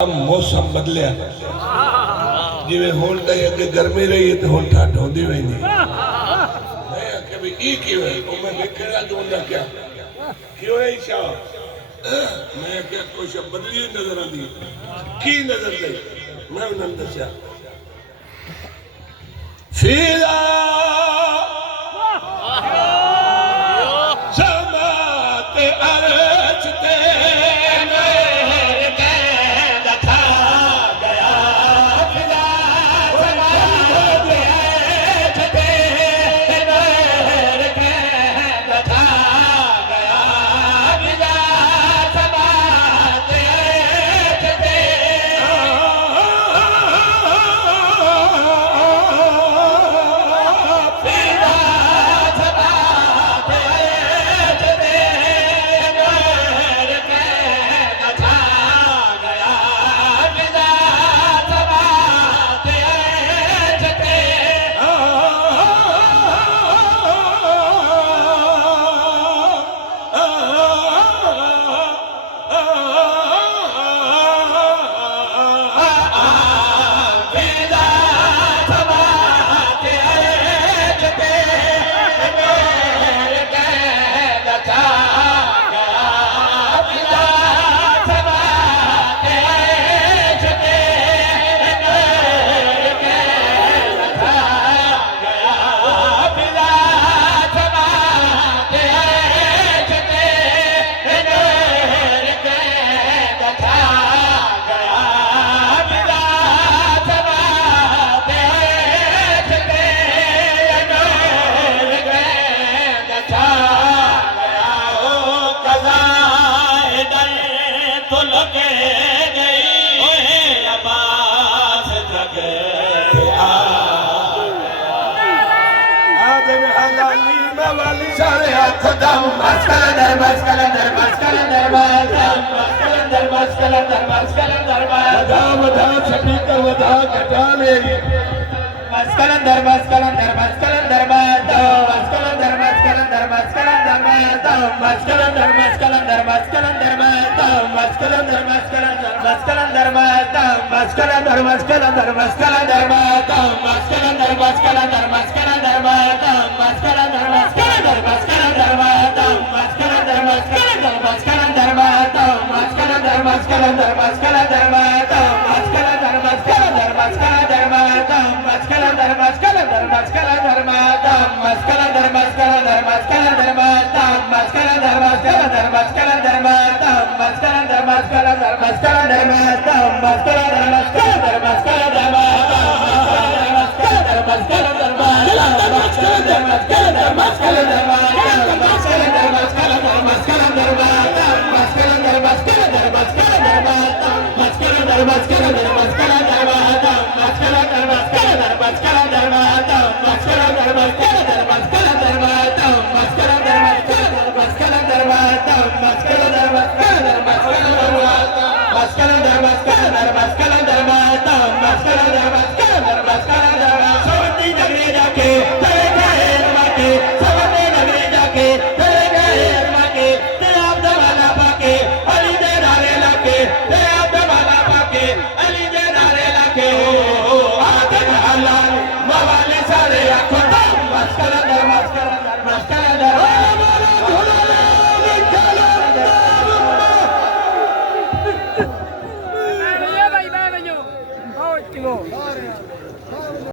मौसम बदलिया जिवें हुण ताईं अगे गर्मी रही तो हुण ठंड होंदी वेंदी। मैं आख्या भी ई क्यों है? ओ मैं देखेगा तो उन्हें क्या क्यों है ईशा? मैं आख्या कुछ बदली नजर आती की नजर दे मैं उन्हें दस्या फिदा समाते अर्ज ते